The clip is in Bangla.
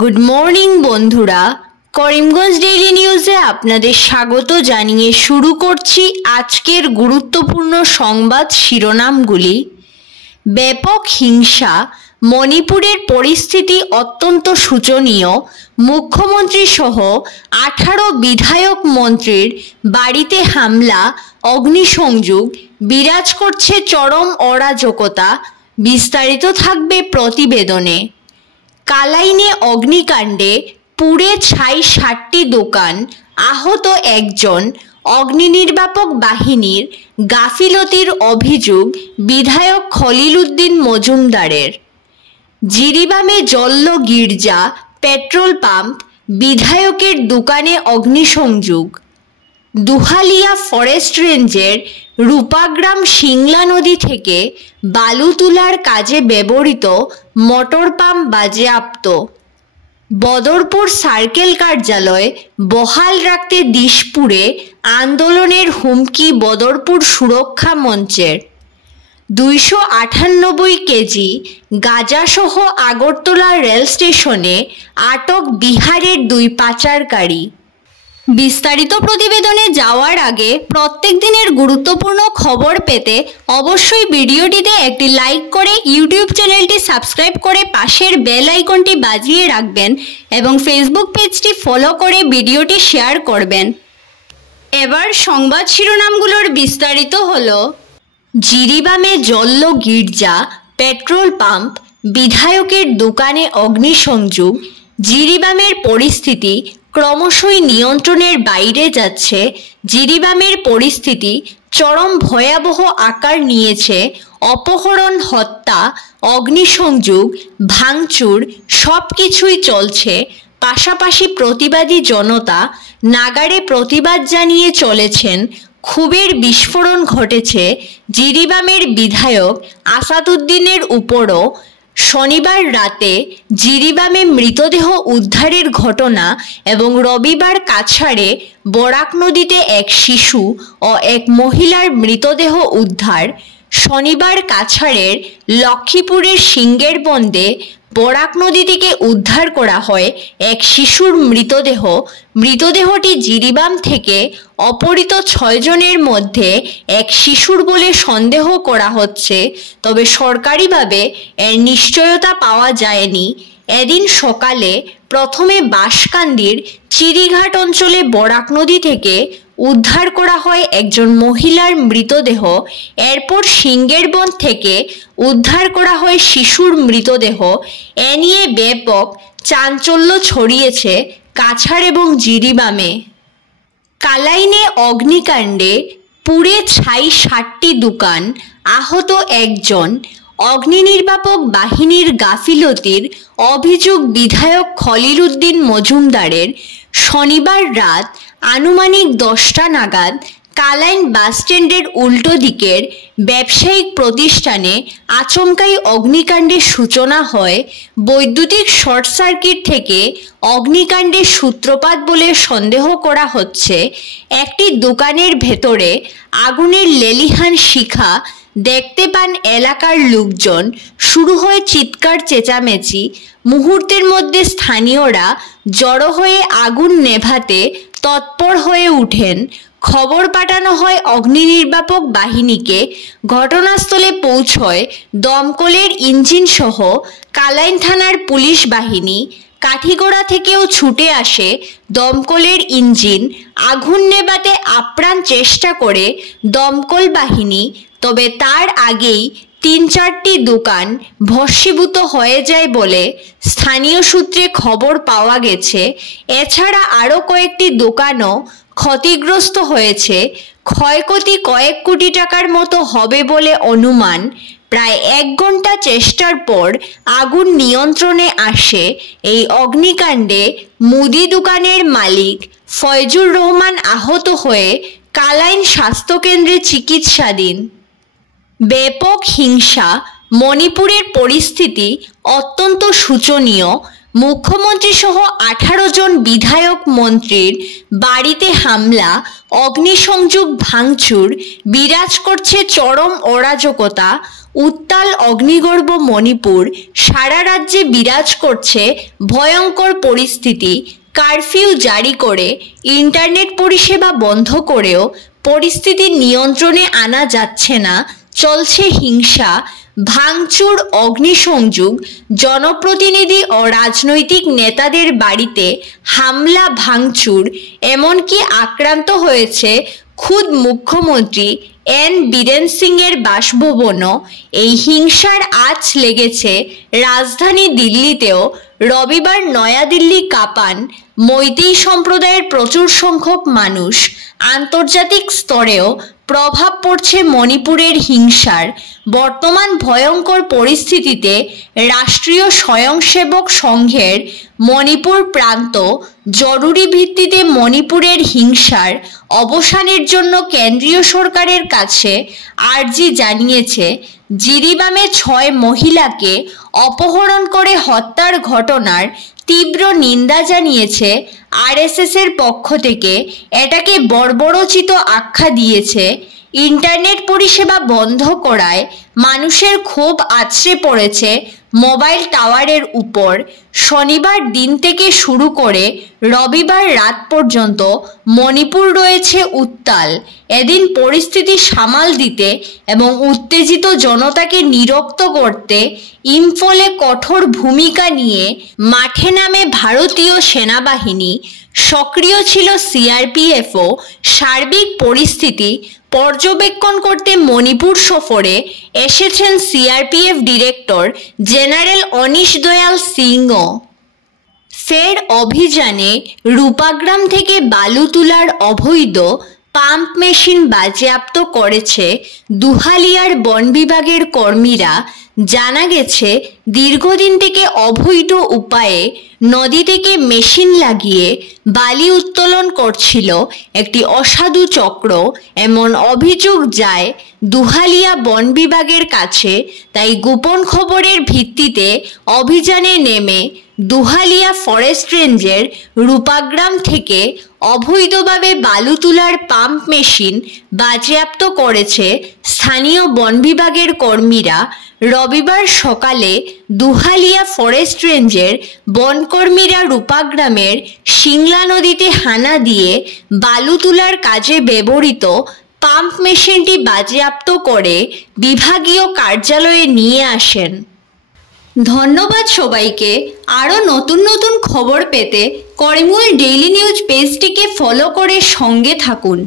গুড মর্নিং বন্ধুরা, করিমগঞ্জ ডেইলি নিউজে আপনাদের স্বাগত জানিয়ে শুরু করছি আজকের গুরুত্বপূর্ণ সংবাদ শিরোনামগুলি। ব্যাপক হিংসা, মণিপুরের পরিস্থিতি অত্যন্ত শোচনীয়। মুখ্যমন্ত্রী সহ 18 বিধায়ক মন্ত্রীর বাড়িতে হামলা, অগ্নিসংযোগ, বিরাজ করছে চরম অরাজকতা। বিস্তারিত থাকবে প্রতিবেদনে। কালাইনে অগ্নিকাণ্ডে পুড়ে ছাই 60টি দোকান, আহত একজন। অগ্নি নির্বাপক বাহিনীর গাফিলতির অভিযোগ বিধায়ক খলিল উদ্দিন মজুমদারের। জিরিবামে জ্বলল গির্জা, পেট্রোল পাম্প, বিধায়কের দোকানে অগ্নিসংযোগ। দুহালিয়া ফরেস্ট রেঞ্জের রূপাগ্রাম সিংলা নদী থেকে বালু তোলার কাজে ব্যবহৃত মোটর পাম্প বাজেয়াপ্ত। বদরপুর সার্কেল কার্যালয় বহাল রাখতে দিশপুরে আন্দোলনের হুমকি বদরপুর সুরক্ষা মঞ্চের। 298 কেজি গাঁজাসহ আগরতলা রেল স্টেশনে আটক বিহারের 2 পাচারকারী। বিস্তারিত প্রতিবেদনে যাওয়ার আগে প্রত্যেক দিনের গুরুত্বপূর্ণ খবর পেতে অবশ্যই ভিডিওটিতে একটি লাইক করে ইউটিউব চ্যানেলটি সাবস্ক্রাইব করে পাশের বেল আইকনটি বাজিয়ে রাখবেন এবং ফেসবুক পেজটি ফলো করে ভিডিওটি শেয়ার করবেন। এবার সংবাদ শিরোনামগুলোর বিস্তারিত হলো। জিরিবামে জ্বলল গির্জা, পেট্রোল পাম্প, বিধায়কের দোকানে অগ্নিসংযোগ। জিরিবামের পরিস্থিতি ক্রমশই নিয়ন্ত্রণের বাইরে যাচ্ছে। জিরিবামের পরিস্থিতি চরম ভয়াবহ আকার নিয়েছে। অপহরণ, হত্যা, অগ্নিসংযোগ, ভাঙচুর সব কিছুই চলছে। পাশাপাশি প্রতিবাদী জনতা নাগাড়ে প্রতিবাদ জানিয়ে চলেছেন। ক্ষোভের বিস্ফোরণ ঘটেছে জিরিবামের বিধায়ক আসাদুদ্দিনের উপরও। শনিবার রাতে জিরিবামে মৃতদেহ উদ্ধারের ঘটনা এবং রবিবার কাছাড়ে বরাক নদীতে এক শিশু ও এক মহিলার মৃতদেহ উদ্ধার। শনিবার কাছাড়ের লক্ষ্মীপুরের সিঙ্গের বন্দে বরাক নদী থেকে উদ্ধার করা হয় এক শিশুর মৃতদেহ। মৃতদেহটি জিরিবাম থেকে অপহৃত 6 জনের মধ্যে এক শিশুর বলে সন্দেহ করা হচ্ছে, তবে সরকারিভাবে এর নিশ্চয়তা পাওয়া যায়নি। এদিন সকালে প্রথমে বাঁশকান্দির চিরিঘাট অঞ্চলে বরাক নদী থেকে উদ্ধার করা হয় একজন মহিলার মৃতদেহ। এরপর সিঙ্গেরবন থেকে উদ্ধার করা হয় শিশুর মৃতদেহ। এ নিয়ে ব্যাপক চাঞ্চল্য ছড়িয়েছে কাছাড় এবং জিরিবামে। কালাইনে অগ্নিকাণ্ডে পুড়ে ছাই 60টি দোকান, আহত একজন। অগ্নি নির্বাপক বাহিনীর গাফিলতির অভিযোগ বিধায়ক খলিল উদ্দিন মজুমদারের। শনিবার রাত আনুমানিক 10টা নাগাদ কালাইন বাসস্ট্যান্ডের উল্টো দিকের ব্যবসায়িক প্রতিষ্ঠানে আচমকাই অগ্নিকাণ্ডের সূচনা হয়। বৈদ্যুতিক শর্ট সার্কিট থেকে অগ্নিকাণ্ডের সূত্রপাত বলে সন্দেহ করা হচ্ছে। একটি দোকানের ভেতরে আগুনের লেলিহান শিখা দেখতে পান এলাকার লোকজন। শুরু হয় চিৎকার চেঁচামেচি। মুহূর্তের মধ্যে স্থানীয়রা জড়ো হয়ে আগুন নেভাতে তৎপর হয়ে ওঠেন। খবর পাঠানো হয় অগ্নি নির্বাপক বাহিনীকে। ঘটনাস্থলে পৌঁছয় দমকলের ইঞ্জিন সহ কালাইন থানার পুলিশ বাহিনী। কাঠিগড়া থেকেও ছুটে আসে দমকলের ইঞ্জিন। আগুন নেভাতে আপ্রাণ চেষ্টা করে দমকল বাহিনী, তবে তার আগেই 3-4টি দোকান ভস্মীভূত হয়ে যায় বলে স্থানীয় সূত্রে খবর পাওয়া গেছে। এছাড়া আরও কয়েকটি দোকানও ক্ষতিগ্রস্ত হয়েছে। ক্ষয়ক্ষতি কয়েক কোটি টাকার মতো হবে বলে অনুমান। প্রায় 1 ঘন্টা চেষ্টার পর আগুন নিয়ন্ত্রণে আসে। এই অগ্নিকাণ্ডে মুদি দোকানের মালিক ফয়জুর রহমান আহত হয়ে কালাইন স্বাস্থ্যকেন্দ্রে চিকিৎসাধীন। ব্যাপক হিংসা, মণিপুরের পরিস্থিতি অত্যন্ত শোচনীয়। মুখ্যমন্ত্রী সহ 18 জন বিধায়ক মন্ত্রীর বাড়িতে হামলা, অগ্নিসংযোগ, ভাঙচুর, বিরাজ করছে চরম অরাজকতা। উত্তাল অগ্নিগর্ভ মণিপুর, সারা রাজ্যে বিরাজ করছে ভয়ঙ্কর পরিস্থিতি। কারফিউ জারি করে ইন্টারনেট পরিষেবা বন্ধ করেও পরিস্থিতি নিয়ন্ত্রণে আনা যাচ্ছে না। চলছে হিংসা, ভাঙচুর, অগ্নিসংযোগ, জনপ্রতিনিধি ও রাজনৈতিক নেতাদের বাড়িতে হামলা ভাঙচুর, এমনকি আক্রান্ত হয়েছে খুদ মুখ্যমন্ত্রী এন বীরেন সিংয়ের বাসভবনও। এই হিংসার আঁচ লেগেছে রাজধানী দিল্লিতেও। রবিবার নয়াদিল্লি কাঁপান মৈতেই সম্প্রদায়ের প্রচুর সংখ্যক মানুষ। আন্তর্জাতিক স্তরেও প্রভাব পড়ছে মণিপুরের হিংসার। বর্তমান ভয়ঙ্কর পরিস্থিতিতে রাষ্ট্রীয় স্বয়ংসেবক সংঘের মণিপুর প্রান্ত জরুরি ভিত্তিতে মণিপুরের হিংসার অবসানের জন্য কেন্দ্রীয় সরকারের কাছে আর্জি জানিয়েছে। জিরিবামে 6 মহিলাকে অপহরণ করে হত্যার ঘটনার তীব্র নিন্দা জানিয়েছে আরএসএসের পক্ষ থেকে। এটাকে বর্বরোচিত আখ্যা দিয়েছে। ইন্টারনেট পরিষেবা বন্ধ করায় মানুষের ক্ষোভ আছড়ে পড়েছে মোবাইল টাওয়ারের উপর। শনিবার দিন থেকে শুরু করে রবিবার রাত পর্যন্ত মণিপুর রয়েছে উত্তাল। এদিন পরিস্থিতি সামাল দিতে এবং উত্তেজিত জনতাকে নিরক্ত করতে ইম্ফলে কঠোর ভূমিকা নিয়ে মাঠে নামে ভারতীয় সেনাবাহিনী। সক্রিয় ছিল সিআরপিএফও। সার্বিক পরিস্থিতি পর্যবেক্ষণ করতে মণিপুর সফরে এসেছেন CRPF director general anise Dayal সিংও। ফের অভিযানে রূপাগ্রাম থেকে বালু তোলার অবৈধ পাম্প মেশিন বাজেয়াপ্ত করেছে দুহালিয়ার বন বিভাগের কর্মীরা। জানা গেছে, দীর্ঘদিন থেকে অবৈধ উপায়ে নদী থেকে মেশিন লাগিয়ে বালি উত্তোলন করছিল একটি অসাধু চক্র। এমন অভিযোগ যায় দুহালিয়া বন বিভাগের কাছে। তাই গোপন খবরের ভিত্তিতে অভিযানে নেমে দুহালিয়া ফরেস্ট রেঞ্জের রূপাগ্রাম থেকে অবৈধভাবে বালু তোলার পাম্প মেশিন বাজেয়াপ্ত করেছে স্থানীয় বন বিভাগের কর্মীরা। রবিবার সকালে দুহালিয়া ফরেস্ট রেঞ্জের বনকর্মীরা রূপাগ্রামের সিংলা নদীতে হানা দিয়ে বালু তোলার কাজে ব্যবহৃত পাম্প মেশিনটি বাজেয়াপ্ত করে বিভাগীয় কার্যালয়ে নিয়ে আসেন। ধন্যবাদ সবাইকে। আরও নতুন নতুন খবর পেতে করিমগঞ্জ ডেইলি নিউজ পেজটিকে ফলো করে সঙ্গে থাকুন।